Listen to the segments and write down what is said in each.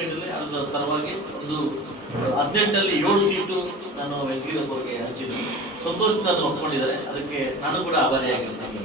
ಅದರ ತರವಾಗಿ ಒಂದು 18ರಲ್ಲಿ 7 ಸೀಟು ನಾನು ವೆಂಕಟರಪ್ಪರಿಗೆ ಹಂಚಿದ್ದೀನಿ. ಸಂತೋಷದಿಂದ ಅದನ್ನು ಒಪ್ಕೊಂಡಿದ್ದಾರೆ. ಅದಕ್ಕೆ ನಾನು ಕೂಡ ಆಭಾರಿಯಾಗಿರ್ತೇನೆ.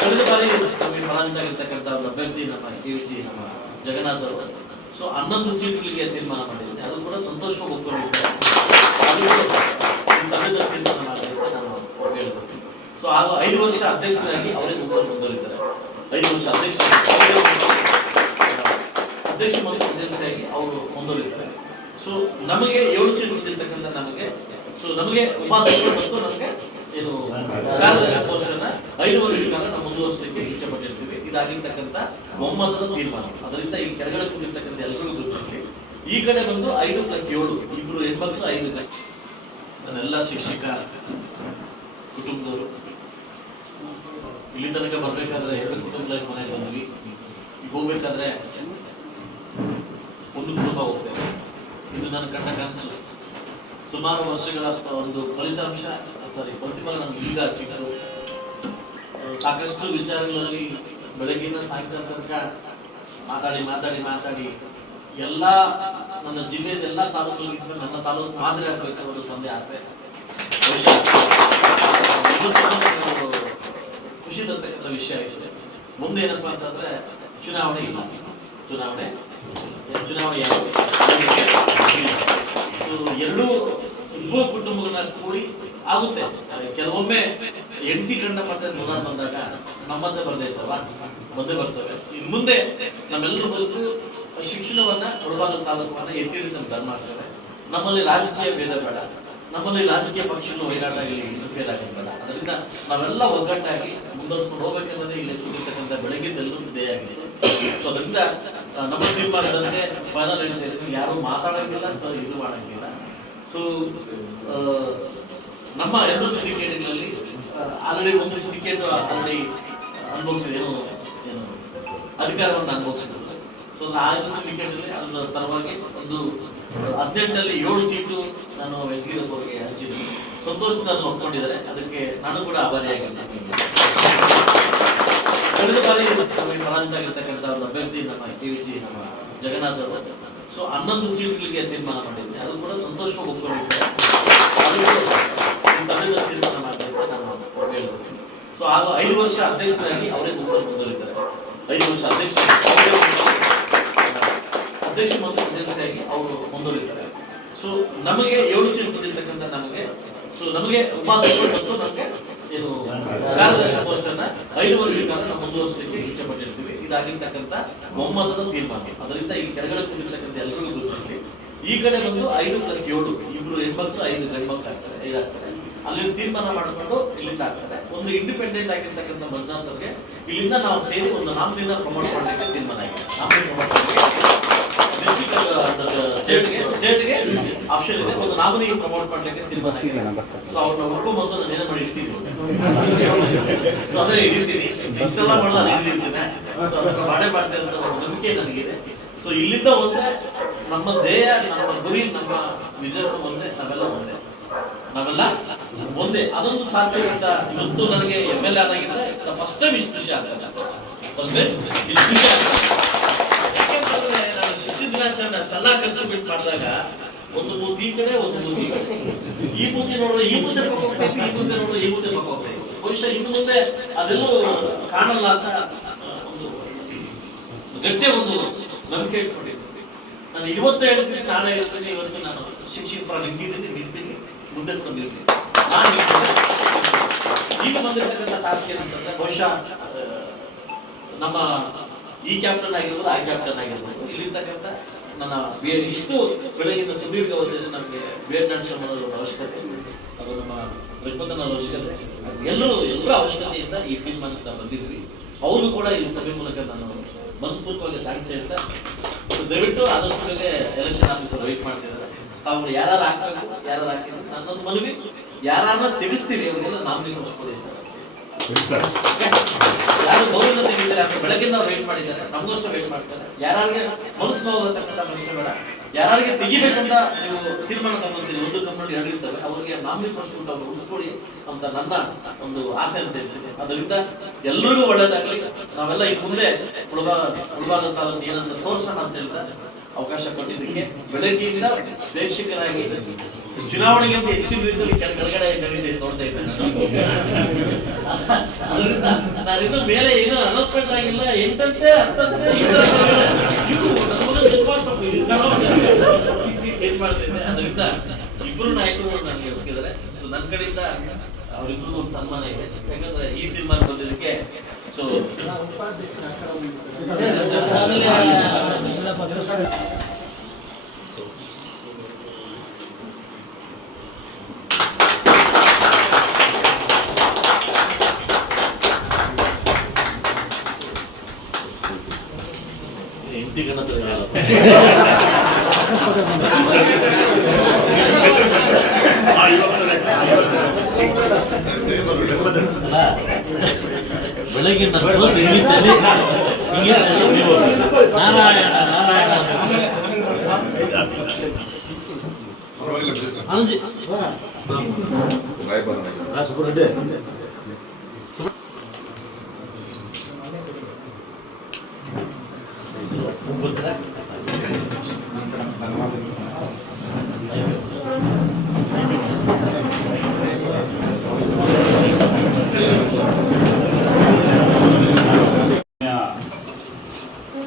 ಕಳೆದ ಬಾರಿ ನಮಗೆ ಪರಾಜಿತರಾಗಿರ್ತಕ್ಕಂಥ ಅಭ್ಯರ್ಥಿ ನಮ್ಮ KVG ನಮ್ಮ ಜಗನ್ನಾಥ್ ಅವರು 11 ಸೀಟುಗಳಿಗೆ ತೀರ್ಮಾನ ಮಾಡಿದ್ದೀನಿ. ಅದು ಕೂಡ ಸಂತೋಷವಾಗಿ ಒಪ್ಕೊಂಡಿದ್ದಾರೆ. ಅದು ಈ ಸಭೆದ ತೀರ್ಮಾನ ಮಾಡಿದ್ರೆ ನಾನು ಹೇಳ್ಕೊಡ್ತೀನಿ. ಆಗ 5 ವರ್ಷ ಅಧ್ಯಕ್ಷರಾಗಿ ಅವರೇ ಮುಂದುವರಿತಾರೆ. 5 ವರ್ಷ ಅಧ್ಯಕ್ಷ ಮತ್ತು ಏಜೆನ್ಸಿಯಾಗಿ ಅವರು ಮುಂದುವರಿತಾರೆ. ನಮಗೆ 7 ಸೀಟ್ ಬಂದಿರ್ತಕ್ಕಂಥ ನಮಗೆ ಉಪಾಧ್ಯಕ್ಷರು ಮತ್ತು ನಮಗೆ ಏನು ಕಾರ್ಯದರ್ಶಿ ಪೋಸ್ಟನ್ನ 5 ವರ್ಷದ ಕಾಲ ನಾವು ಮುಂದುವರಿಸಲಿಕ್ಕೆ ಇಚ್ಛೆ ಪಟ್ಟಿರ್ತೀವಿ. ಇದಾಗಿರ್ತಕ್ಕಂಥ ಒಮ್ಮತದ ತೀರ್ಮಾನ. ಅದರಿಂದ ಈ ಕೆಳಗಡೆ ಕೂತಿರ್ತಕ್ಕಂಥ ಎಲ್ಲರಿಗೂ ಗೊತ್ತಿರಲಿ. ಈ ಕಡೆ ಬಂದು 5+7 ಇಬ್ರು ಹೆಣ್ಮಕ್ಳು 5 ನನ್ನೆಲ್ಲ ಶಿಕ್ಷಕ ಕುಟುಂಬದವರು ಇಲ್ಲಿ ತನಕ ಬರ್ಬೇಕಾದ್ರೆ 2 ಕುಟುಂಬಗಳಿಗೆ ಮನೆಗೆ ಬಂದ್ವಿ. ಈಗ ಹೋಗ್ಬೇಕಾದ್ರೆ ಒಂದು ಕುಟುಂಬ ಹೋಗ್ತೇವೆ. ಇದು ನನ್ನ ಕಂಡ ಕನಸು. ಸುಮಾರು ವರ್ಷಗಳ ಒಂದು ಪ್ರತಿಫಲ ನಮ್ಗೆ ಈಗ ಸಿಕ್ಕರು. ಸಾಕಷ್ಟು ವಿಚಾರಗಳಲ್ಲಿ ಬೆಳಗಿನ ಸಾಯಂಕಾಲ ತನಕ ಮಾತಾಡಿ ಎಲ್ಲ ನನ್ನ ಜಿಲ್ಲೆಯ ಎಲ್ಲ ತಾಲೂಕುಗಳಿಂದ ನನ್ನ ತಾಲೂಕು ಮಾದರಿ ಆಗ್ಬೇಕು ಅನ್ನೋದು ಒಂದೇ ಆಸೆ. ಖುಷಿ ತರ್ತಕ್ಕಂಥ ವಿಷಯ ಇಷ್ಟೇ. ಮುಂದೆ ಏನಪ್ಪಾ ಅಂತಂದ್ರೆ ಚುನಾವಣೆ ಇಲ್ಲ. ಚುನಾವಣೆ ಇಬ್ಬರು ಕುಟುಂಬಗಳನ್ನ ಕೂಡಿ ಆಗುತ್ತೆ. ಕೆಲವೊಮ್ಮೆ ಹೆಂಡತಿ ಗಂಡ ಮತ್ತೆ ನೂರಾರು ಬಂದಾಗ ನಮ್ಮಂತೆ ಬಂದೇ ಬರ್ತವೆ. ಇನ್ನು ಮುಂದೆ ನಮ್ಮೆಲ್ಲರೂ ಬದುಕು ಶಿಕ್ಷಣವನ್ನ ಮುಳಬಾಗಿಲು ತಾಲೂಕನ್ನ ಎತ್ತಿಡಿದ ಧರ್ಮ ಆಗ್ತದೆ. ನಮ್ಮಲ್ಲಿ ರಾಜಕೀಯ ಭೇದ ಬೇಡ. ನಮ್ಮಲ್ಲಿ ರಾಜಕೀಯ ಪಕ್ಷಗಳು ವೈರಾಟ ಆಗಲಿ, ಇಂಟರ್ಫಿಯರ್ ಆಗಲಿ ಬೇಡ. ಅದರಿಂದ ನಾವೆಲ್ಲ ಒಗ್ಗಟ್ಟಾಗಿ ಮುಂದುವರಿಸ್ಕೊಂಡು ಹೋಗ್ಬೇಕನ್ನೋದೇ ಇಲ್ಲಿ ಕೂತಿರ್ತಕ್ಕಂಥ ಬೆಳಗಿಂದ ಎಲ್ಲರೂ ಧ್ಯೇಯ ಆಗಿದೆ. ಅದರಿಂದ ನಮ್ಮ ತೀರ್ಮಾನದಂತೆ ಫೈನಲ್ ಏನಿದೆ ಯಾರು ಮಾತಾಡಂಗಿಲ್ಲ, ಇದು ಮಾಡಂಗಿಲ್ಲ. ನಮ್ಮ 2 ಸಿಂಡಿಕೇಟ್ಗಳಲ್ಲಿ ಆಲ್ರೆಡಿ ಒಂದು ಸಿಂಡಿಕೇಟ್ ಆಲ್ರೆಡಿ ಅನುಭವಿಸಿದೆ, ಏನು ಅಧಿಕಾರವನ್ನು ಅನುಭವಿಸಿದ್ರು. ಆ 5 ಸಿಂಡಿಕೇಟ್ಗಳಲ್ಲಿ ಅದರ ತರವಾಗಿ ಒಂದು 18ರಲ್ಲಿ 7 ಸೀಟು ನಾನು ವೆಂಕಟರಪ್ಪರಿಗೆ ಹಂಚಿದ್ದೀನಿ. ಸಂತೋಷದಿಂದ ಅದನ್ನು ಒಪ್ಕೊಂಡಿದ್ದಾರೆ. ಅದಕ್ಕೆ ನಾನು ಕೂಡ ಆಭಾರಿಯಾಗಿರ್ತೇನೆ. ಕಳೆದ ಬಾರಿ ನಮಗೆ ಪರಾಜಿತರಾಗಿರ್ತಕ್ಕಂಥ ಅಭ್ಯರ್ಥಿ ನಮ್ಮ KVG ನಮ್ಮ ಜಗನ್ನಾಥ್ ಅವರು 11 ಸೀಟುಗಳಿಗೆ ತೀರ್ಮಾನ ಮಾಡಿದ್ದೀನಿ. ಅದು ಕೂಡ ಸಂತೋಷವಾಗಿ ಒಪ್ಕೊಂಡಿದ್ದಾರೆ. ಅದು ಈ ಸಭೆದ ತೀರ್ಮಾನ ಮಾಡಿದ್ರೆ ನಾನು ಹೇಳ್ಕೊಡ್ತೀನಿ. ಆಗ 5 ವರ್ಷ ಅಧ್ಯಕ್ಷರಾಗಿ ಅವರೇ ಮುಂದುವರಿತಾರೆ. 5 ವರ್ಷ ಅಧ್ಯಕ್ಷ ಮತ್ತು ಏಜೆನ್ಸಿಯಾಗಿ ಅವರು ಮುಂದುವರಿತಾರೆ. ನಮಗೆ 7 ಸೀಟ್ ಬಂದಿರ್ತಕ್ಕಂಥ ನಮಗೆ ಉಪಾಧ್ಯಕ್ಷರು ಮತ್ತು ನಮಗೆ ಏನು ಕಾರ್ಯದರ್ಶಿ ಪೋಸ್ಟನ್ನ 5 ವರ್ಷದ ಕಾಲ ನಾವು ಮುಂದುವರಿಸಲಿಕ್ಕೆ ಇಚ್ಛೆ ಪಟ್ಟಿರ್ತೀವಿ. ಇದಾಗಿರ್ತಕ್ಕಂಥ ಒಮ್ಮತದ ತೀರ್ಮಾನ. ಅದರಿಂದ ಈ ಕೆಳಗಡೆ ಕೂತಿರ್ತಕ್ಕಂಥ ಎಲ್ಲರಿಗೂ ಗೊತ್ತಿರಲಿ. ಈ ಕಡೆ ಬಂದು 5+7 ಇಬ್ರು ಹೆಣ್ಮಕ್ಳು 5 ಗಂಡ್ಮಕ್ಳು ಆಗ್ತಾರೆ. ಅಲ್ಲಿ ತೀರ್ಮಾನ ಮಾಡಿಕೊಂಡು ಇಲ್ಲಿಂದ ಆಗ್ತದೆ. ಒಂದು ಇಂಡಿಪೆಂಡೆಂಟ್ ಆಗಿರ್ತಕ್ಕಂಥ ಮಂಜುನಾಥ್ಗೆ ಇಲ್ಲಿಂದ ನಾವು ಸೇರಿ ಒಂದು ನಾಮಿನಿನ ಪ್ರಮೋಟ್ ಮಾಡಲಿಕ್ಕೆ ತೀರ್ಮಾನ ಆಗಿದೆ. ಸ್ಟೇಟ್ಗೆ ಆಪ್ಷನ್ ಇದೆ. ಒಂದು ನಾಮಿನಿ ಪ್ರಮೋಟ್ ಮಾಡ್ಲಿಕ್ಕೆ ತೀರ್ಮಾನ ಆಗಿದೆ. ಅವ್ರನ್ನ ಒಪ್ಕೊಂಡ್ಬಂದು ನಾನು ಏನ ಮಾಡಿ ಇಡ್ತೀನಿ, ಅದೇ ಹಿಡಿತೀನಿ. ಇಷ್ಟೆಲ್ಲ ಮಾಡೋದು ಅದು ಹಿಡಿದಿರ್ತೇನೆ. ಅದನ್ನ ಮಾಡೇ ಮಾಡ್ತೇನೆ ಅಂತ ಒಂದು ನಂಬಿಕೆ ನನಗಿದೆ. ಇಲ್ಲಿಂದ ಒಂದೇ ನಮ್ಮ ಧ್ಯೇಯ, ನಮ್ಮ ಗುರಿ, ನಮ್ಮ ವಿಜನ್ ಒಂದೇ. ನಾವೆಲ್ಲ ಒಂದೇ. ಅದೊಂದು ಸಾಧ್ಯ ಅಂತ ಇವತ್ತು ನನಗೆ MLA ಆದಾಗಿದ್ರೆ ಫಸ್ಟ್ ಟೈಮ್ ಇಷ್ಟು ಖುಷಿ ಆಗ್ತದೆ. ಯಾಕೆಂತಂದ್ರೆ ನಾನು ಶಿಕ್ಷಣ ದಿನಾಚರಣೆ ಅಷ್ಟೆಲ್ಲ ಖರ್ಚು ಬಿಟ್ಟು ಮಾಡಿದಾಗ ಒಂದು ಬೂತ್ ಈ ಕಡೆ, ಒಂದು ಬೂತ್ ಈ ಕಡೆ, ಈ ಬೂತಿ ನೋಡ್ರೆ ಈ ಬೂತೆ ಪಕ್ಕೋಗ್ತೈತಿ, ಈ ಬೂತೆ ನೋಡ್ರೆ ಈ ಬೂತೆ ಪಕ್ಕೋಗ್ತೈತಿ. ಬಹುಶಃ ಇನ್ನು ಮುಂದೆ ಅದೆಲ್ಲೂ ಕಾಣಲ್ಲ ಅಂತ ಒಂದು ಗಟ್ಟಿ ಒಂದು ನಂಬಿಕೆ ಇಟ್ಕೊಂಡಿದ್ದೀನಿ. ನಾನು ಇವತ್ತು ಹೇಳ್ತೀನಿ, ನಾಳೆ ಹೇಳ್ತೀನಿ. ಇವತ್ತು ನಾನು ಶಿಕ್ಷಕ ಪರ ನಿಂತಿದ್ದೀನಿ, ಮುಂದೆ ಬಂದಿರ್ತೀನಿ. ಈಗ ಬಂದಿರ್ತಕ್ಕಂಥ ಟಾಸ್ಕ್ ಏನಂತಂದ್ರೆ ಬಹುಶಃ ನಮ್ಮ ಈ ಕ್ಯಾಪ್ಟನ್ ಆಗಿರ್ಬೋದು, ಆ ಕ್ಯಾಪ್ಟನ್ ಆಗಿರ್ಬೋದು, ಇಲ್ಲಿರ್ತಕ್ಕಂಥ ನನ್ನ ಇಷ್ಟು ಬೆಳಗಿನ ಸುದೀರ್ಘ ಅವಧಿಯಲ್ಲಿ ನಮಗೆ ಅನ್ನೋದು ಅವಶ್ಯಕತೆ, ಅದು ನಮ್ಮ ರಘುಪತನ ಅವಶ್ಯಕತೆ, ಎಲ್ಲರೂ ಅವಶ್ಯಕತೆಯಿಂದ ಈ ತೀರ್ಮಾನದಿಂದ ಬಂದಿದ್ವಿ. ಅವ್ರಿಗೂ ಕೂಡ ಈ ಸಭೆ ಮೂಲಕ ನಾನು ಮನಸ್ಪೂರ್ವಕವಾಗಿ ಥ್ಯಾಂಕ್ಸ್ ಹೇಳ್ತಾ, ದಯವಿಟ್ಟು ಆದಷ್ಟು ಬೇಗ ಎಲೆಕ್ಷನ್ ಆಫೀಸರ್ ವೆಯ್ಟ್ ಮಾಡ್ತಿದ್ದಾರೆ. ತಾವು ಯಾರು ಹಾಕಿಲ್ಲ ನನ್ನೊಂದು ಮನವಿ, ಯಾರನ್ನ ತೆಗಿಸ್ತೀರಿ ಅವರಿಗೆಲ್ಲ ನಾಮಿನಿ ಕೊಡಿಸ್ಕೊಡಿ. ಯಾರು ಗೌರವ ತೆಗಿದ್ದಾರೆ ಬೆಳಗಿಂದ ಅವ್ರು ವೆಯ್ಟ್ ಮಾಡಿದ್ದಾರೆ, ನಮಗೋಸ್ಕರ ವೆಯ್ಟ್ ಮಾಡ್ತಾರೆ. ಯಾರಿಗೆ ಮನಸ್ಸು ನೋವಾಗತಕ್ಕಂಥ ಪ್ರಶ್ನೆ ಬೇಡ. ಯಾರಿಗೆ ತೆಗಿಬೇಕಂತ ನೀವು ತೀರ್ಮಾನ ತಗೊಂತೀನಿ, ಒಂದು ಕಂಪನಿ ಎರಡು ಇರ್ತವೆ, ಅವರಿಗೆ ನಾಮಿನಿ ಪಡಿಸ್ಕೊಂಡು ಅವ್ರು ಉಳಿಸ್ಕೊಡಿ ಅಂತ ನನ್ನ ಒಂದು ಆಸೆ ಅಂತ ಇರ್ತದೆ. ಅದರಿಂದ ಎಲ್ರಿಗೂ ಒಳ್ಳೇದಾಗಲಿ. ನಾವೆಲ್ಲ ಈ ಮುಂದೆ ಮುಳಬಾಗ ತಾಲೂಕು ಏನಂತ ತೋರಿಸೋಣ ಅಂತ ಹೇಳ್ತಾ ಅವಕಾಶ ಕೊಟ್ಟಿದ್ದಕ್ಕೆ ಬೆಳಗ್ಗೆಯಿಂದ ಪ್ರೇಕ್ಷಕರಾಗಿ ಚುನಾವಣೆಗಿಂತ ಹೆಚ್ಚಿನ ರೀತಿಯಲ್ಲಿ ಕೆಳಗಡೆ ನಡೀದೆ ನೋಡ್ತಾ ಇದ್ದೇನೆ ನಾನು. ಅದರಿಂದ ನಾನಿನ್ನು ಮೇಲೆ ಏನು ಅನೌನ್ಸ್ಮೆಂಟ್ ಆಗಿಲ್ಲ, 8 10 ಏನ್ ಮಾಡ್ತೇನೆ. ಅದರಿಂದ ಇಬ್ಬರು ನಾಯಕರು ನನಗೆ ಹೋಗಿದ್ದಾರೆ. ಸೊ ನನ್ನ ಕಡೆಯಿಂದ ಅವರಿಬ್ರು ಒಂದು ಸನ್ಮಾನ ಇದೆ, ಯಾಕಂದ್ರೆ ಈ ತೀರ್ಮಾನ ಬಂದಿದ್ದಕ್ಕೆ. ಸೊ ಬೆಳಗ್ಗೆ ನಾರಾಯಣ ನಾರಾಯಣ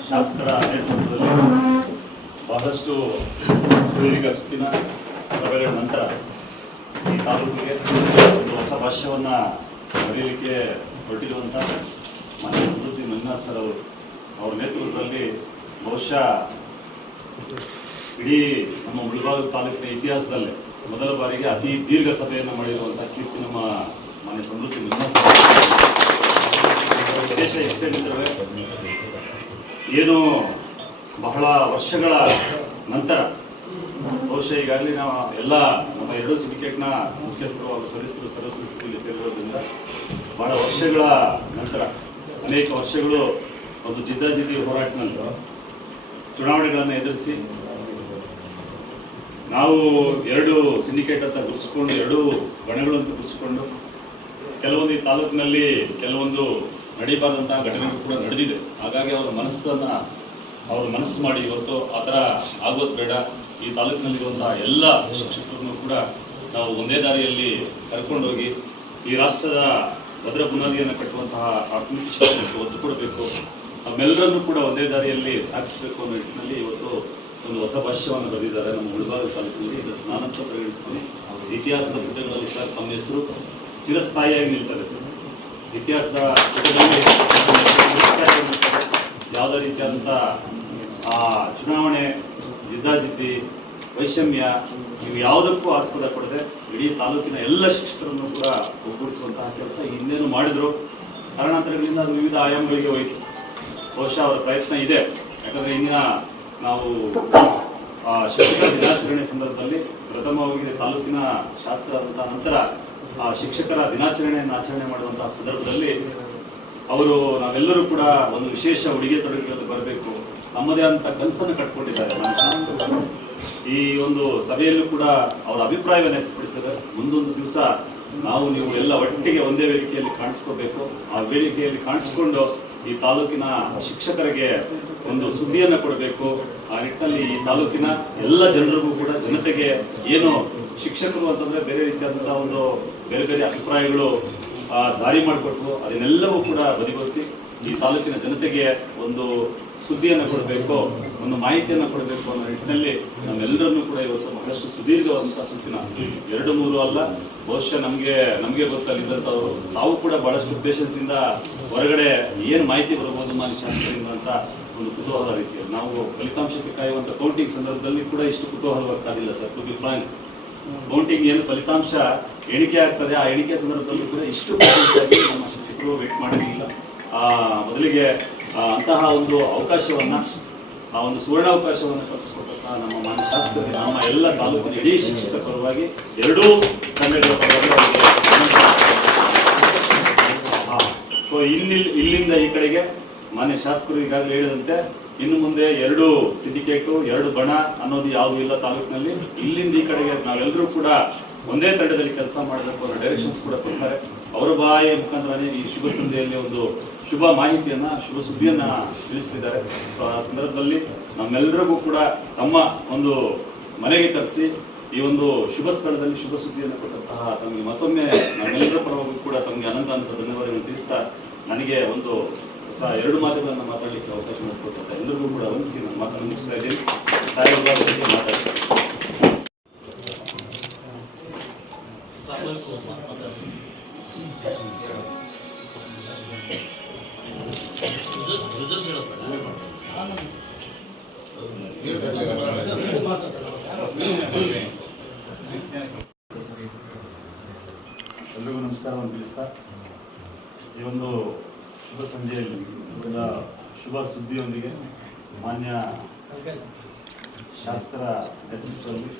ಶಾಸಕರ ನೇತೃತ್ವದಲ್ಲಿ ಬಹಳಷ್ಟು ಸುದೀರ್ಘ ಸುತ್ತಿನ ಸಭೆಗಳ ನಂತರ ಈ ತಾಲೂಕಿಗೆ ಒಂದು ಹೊಸ ಭಾಷ್ಯವನ್ನು ಬರೀಲಿಕ್ಕೆ ಹೊರಟಿರುವಂಥ ಮಾನ್ಯ ಸಮೃದ್ಧಿ ಮಂಜುನಾಥ್ ಸರ್ ಅವರು ಅವರ ನೇತೃತ್ವದಲ್ಲಿ ಬಹುಶಃ ಇಡೀ ನಮ್ಮ ಮುಳಬಾಗ ತಾಲೂಕಿನ ಇತಿಹಾಸದಲ್ಲೇ ಮೊದಲ ಬಾರಿಗೆ ಅತಿ ದೀರ್ಘ ಸಭೆಯನ್ನು ಮಾಡಿರುವಂಥ ಕೀರ್ತಿ ನಮ್ಮ ಮಾನ್ಯ ಸಮೃದ್ಧಿ ಮಂಜುನಾಥ್ ಸರ್. ಉದ್ದೇಶ ಇಷ್ಟೇನಿದ್ರೆ ಏನು ಬಹಳ ವರ್ಷಗಳ ನಂತರ ಬಹುಶಃ ಈಗಾಗಲೇ ನಾವು ಎಲ್ಲ ನಮ್ಮ ಎರಡು ಸಿಂಡಿಕೇಟ್ನ ಮುಖ್ಯಸ್ಥರು ಹಾಗೂ ಸದಸ್ಯರು ಇಲ್ಲಿ ಸೇರಿರೋದ್ರಿಂದ ಬಹಳ ವರ್ಷಗಳ ನಂತರ ಅನೇಕ ವರ್ಷಗಳು ಒಂದು ಜಿದ್ದಾಜಿದ್ದಿ ಹೋರಾಟದಲ್ಲಿ ಚುನಾವಣೆಗಳನ್ನು ಎದುರಿಸಿ ನಾವು ಎರಡು ಸಿಂಡಿಕೇಟ್ ಅಂತ ಗುರುಸ್ಕೊಂಡು ಎರಡು ಬಣಗಳಂತ ಗುರುಸ್ಕೊಂಡು ಕೆಲವೊಂದು ಈ ತಾಲೂಕಿನಲ್ಲಿ ಕೆಲವೊಂದು ನಡೀಬಾರ್ದಂತಹ ಘಟನೆಗಳು ಕೂಡ ನಡೆದಿದೆ. ಹಾಗಾಗಿ ಅವರ ಮನಸ್ಸು ಮಾಡಿ ಇವತ್ತು ಆ ಥರ ಆಗೋದು ಬೇಡ, ಈ ತಾಲೂಕಿನಲ್ಲಿರುವಂತಹ ಎಲ್ಲ ಶಿಕ್ಷಕರನ್ನು ಕೂಡ ನಾವು ಒಂದೇ ದಾರಿಯಲ್ಲಿ ಕರ್ಕೊಂಡೋಗಿ ಈ ರಾಷ್ಟ್ರದ ಭದ್ರ ಬುನಾದಿಯನ್ನು ಕಟ್ಟುವಂತಹ ಪ್ರಾಥಮಿಕ ಶಿಕ್ಷಣಕ್ಕೆ ಒತ್ತು ಕೊಡಬೇಕು, ನಮ್ಮೆಲ್ಲರನ್ನೂ ಕೂಡ ಒಂದೇ ದಾರಿಯಲ್ಲಿ ಸಾಗಿಸಬೇಕು ಅನ್ನೋ ನಿಟ್ಟಿನಲ್ಲಿ ಇವತ್ತು ಒಂದು ಹೊಸ ಭಾಷ್ಯವನ್ನು ಬರೆದಿದ್ದಾರೆ ನಮ್ಮ ಮುಳಬಾಗ ತಾಲೂಕಿನಲ್ಲಿ. ಇದನ್ನು ನಾನಂತ ಪರಿಗಣಿಸ್ತೀನಿ. ಇತಿಹಾಸದ ಪುಟಗಳಲ್ಲಿ ಸರ್ ತಮ್ಮ ಹೆಸರು ಚಿರಸ್ಥಾಯಿಯಾಗಿ ನಿಲ್ತದೆ ಸರ್. ಇತಿಹಾಸದ ಪುಟದಲ್ಲಿ ಯಾವುದೇ ರೀತಿಯಾದಂಥ ಚುನಾವಣೆ, ಜಿದ್ದಾಜಿದ್ದಿ, ವೈಷಮ್ಯ ಇವು ಯಾವುದಕ್ಕೂ ಆಸ್ಪದ ಕೊಡದೆ ಇಡೀ ತಾಲೂಕಿನ ಎಲ್ಲ ಶಿಕ್ಷಕರನ್ನು ಕೂಡ ಒಗ್ಗೂಡಿಸುವಂತಹ ಕೆಲಸ ಇನ್ನೇನು ಮಾಡಿದ್ರು. ಕಾರಣಾಂತರಗಳಿಂದ ಅದು ವಿವಿಧ ಆಯಾಮಗಳಿಗೆ ಹೋಯಿತು. ಬಹುಶಃ ಅವರ ಪ್ರಯತ್ನ ಇದೆ. ಯಾಕಂದರೆ ಇಂದಿನ ನಾವು ಶಿಕ್ಷಕರ ದಿನಾಚರಣೆ ಸಂದರ್ಭದಲ್ಲಿ ಪ್ರಥಮವಾಗಿ ತಾಲೂಕಿನ ಶಾಸಕರಾದಂತಹ ನಂತರ ಶಿಕ್ಷಕರ ದಿನಾಚರಣೆಯನ್ನು ಆಚರಣೆ ಮಾಡುವಂತಹ ಸಂದರ್ಭದಲ್ಲಿ ಅವರು ನಾವೆಲ್ಲರೂ ಕೂಡ ಒಂದು ವಿಶೇಷ ಉಡುಗೆ ತೊಡುಗೆಗಳು ಬರಬೇಕು, ನಮ್ಮದೇ ಅಂತ ಕನಸನ್ನು ಕಟ್ಕೊಂಡಿದ್ದಾರೆ ನಮ್ಮ ಶಾಸಕರು. ಈ ಒಂದು ಸಭೆಯಲ್ಲೂ ಕೂಡ ಅವರ ಅಭಿಪ್ರಾಯವನ್ನು ವ್ಯಕ್ತಪಡಿಸಿದ್ದಾರೆ. ಮುಂದೊಂದು ದಿವಸ ನೀವು ಎಲ್ಲ ಒಟ್ಟಿಗೆ ಒಂದೇ ವೇದಿಕೆಯಲ್ಲಿ ಕಾಣಿಸ್ಕೋಬೇಕು. ಆ ವೇದಿಕೆಯಲ್ಲಿ ಕಾಣಿಸ್ಕೊಂಡು ಈ ತಾಲೂಕಿನ ಶಿಕ್ಷಕರಿಗೆ ಒಂದು ಸುದ್ದಿಯನ್ನು ಕೊಡಬೇಕು. ಆ ನಿಟ್ಟಿನಲ್ಲಿ ಈ ತಾಲೂಕಿನ ಎಲ್ಲ ಜನರಿಗೂ ಕೂಡ ಜನತೆಗೆ ಏನು ಶಿಕ್ಷಕರು ಅಂತಂದ್ರೆ ಬೇರೆ ರೀತಿಯಾದಂತಹ ಒಂದು ಬೇರೆ ಬೇರೆ ಅಭಿಪ್ರಾಯಗಳು ದಾರಿ ಮಾಡಿಕೊಟ್ರು, ಅದನ್ನೆಲ್ಲವೂ ಕೂಡ ಬದಿಗೊತ್ತಿ ಈ ತಾಲೂಕಿನ ಜನತೆಗೆ ಒಂದು ಸುದ್ದಿಯನ್ನು ಕೊಡಬೇಕು, ಒಂದು ಮಾಹಿತಿಯನ್ನು ಕೊಡಬೇಕು ಅನ್ನೋ ನಿಟ್ಟಿನಲ್ಲಿ ನಮ್ಮೆಲ್ಲರನ್ನೂ ಕೂಡ ಇವತ್ತು ಬಹಳಷ್ಟು ಸುದೀರ್ಘವಾದಂತಹ ಸುತ್ತಿನ 2-3 ಅಲ್ಲ, ಬಹುಶಃ ನಮಗೆ ಗೊತ್ತಲ್ಲಿದ್ದಂಥವ್ರು ತಾವು ಕೂಡ ಬಹಳಷ್ಟು ಪೇಷನ್ಸ್ ಇಂದ ಹೊರಗಡೆ ಏನು ಮಾಹಿತಿ ಬರ್ಬೋದು ಮಾನ್ಯ ಶಾಸಕರಿಂದ ಅಂತ ಒಂದು ಕುತೂಹಲ ರೀತಿಯಲ್ಲಿ ನಾವು ಫಲಿತಾಂಶಕ್ಕೆ ಕಾಯುವಂಥ ಕೌಂಟಿಂಗ್ ಸಂದರ್ಭದಲ್ಲಿ ಕೂಡ ಇಷ್ಟು ಕುತೂಹಲ ಗೊತ್ತಾಗಿಲ್ಲ sir. To be frank, counting ಏನು ಫಲಿತಾಂಶ ಎಣಿಕೆ ಆಗ್ತದೆ ಆ ಎಣಿಕೆ ಸಂದರ್ಭದಲ್ಲಿ ಕೂಡ ಇಷ್ಟು ನಮ್ಮ ಶಿಕ್ಷಕರು ವೇಟ್ ಮಾಡಿರಲಿಲ್ಲ. ಮೊದಲಿಗೆ ಅಂತಹ ಒಂದು ಅವಕಾಶವನ್ನು ಆ ಒಂದು ಸುವರ್ಣಾವಕಾಶವನ್ನು ಕಲ್ಪಿಸಿಕೊಟ್ಟಂತಹ ನಮ್ಮ ಮಾನ್ಯ ಶಾಸಕರಿಗೆ ನಮ್ಮ ಎಲ್ಲ ತಾಲೂಕಿನ ಇಡೀ ಶಿಕ್ಷಕರ ಪರವಾಗಿ ಎರಡೂ ತಂಡಗಳ ಪರವಾಗಿ ಸೊ ಇಲ್ಲಿಂದ ಈ ಕಡೆಗೆ ಮಾನ್ಯ ಶಾಸಕರು ಈಗಾಗಲೇ ಹೇಳಿದಂತೆ ಇನ್ನು ಮುಂದೆ 2 ಸಿಂಡಿಕೇಟು 2 ಬಣ ಅನ್ನೋದು ಯಾವುದು ಇಲ್ಲ ತಾಲೂಕಿನಲ್ಲಿ. ಇಲ್ಲಿಂದ ಈ ಕಡೆಗೆ ನಾವೆಲ್ಲರೂ ಕೂಡ ಒಂದೇ ತಂಡದಲ್ಲಿ ಕೆಲಸ ಮಾಡಬೇಕು ಅನ್ನೋ ಡೈರೆಕ್ಷನ್ಸ್ ಕೂಡ ಕೊಡ್ತಾರೆ. ಅವರ ಬಾಯಿಯ ಮುಖಾಂತರನೇ ಈ ಶುಭ ಸಂಧಿಯಲ್ಲಿ ಒಂದು ಶುಭ ಮಾಹಿತಿಯನ್ನ, ಶುಭ ಸುದ್ದಿಯನ್ನ ತಿಳಿಸಿದ್ದಾರೆ. ಸೊ ಆ ಸಂದರ್ಭದಲ್ಲಿ ನಮ್ಮೆಲ್ಲರಿಗೂ ಕೂಡ ತಮ್ಮ ಒಂದು ಮನೆಗೆ ಕರೆಸಿ ಈ ಒಂದು ಶುಭ ಸ್ಥಳದಲ್ಲಿ ಶುಭ ಸುದ್ದಿಯನ್ನು ಕೊಟ್ಟಂತಹ ತಮಗೆ ಮತ್ತೊಮ್ಮೆ ನಮ್ಮೆಲ್ಲರ ಪರವಾಗಿ ಕೂಡ ತಮಗೆ ಅನಂತ ಧನ್ಯವಾದಗಳನ್ನು ತಿಳಿಸ್ತಾ, ನನಗೆ ಒಂದು ಹೊಸ 2 ಮಾತುಗಳನ್ನು ಮಾತಾಡಲಿಕ್ಕೆ ಅವಕಾಶ ಮಾಡಿಕೊಟ್ಟಂತ ಎಲ್ಲರಿಗೂ ಕೂಡ ವಂದಿಸಿ ನನ್ನ ಮಾತನ್ನು ಮುಗಿಸ್ತಾ ಇದ್ದೀನಿ. ಸಾಹೇಬ್ರ ಬಗ್ಗೆ ಮಾತಾಡ್ತೀನಿ. ಎಲ್ರಿಗೂ ನಮಸ್ಕಾರವನ್ನು ತಿಳಿಸ್ತಾ, ಈ ಒಂದು ಶುಭ ಸಂಜೆಯಲ್ಲಿ ಎಲ್ಲ ಶುಭ ಸುದ್ದಿಯೊಂದಿಗೆ ಮಾನ್ಯ ಶಾಸಕರ ನೇತೃತ್ವದಲ್ಲಿ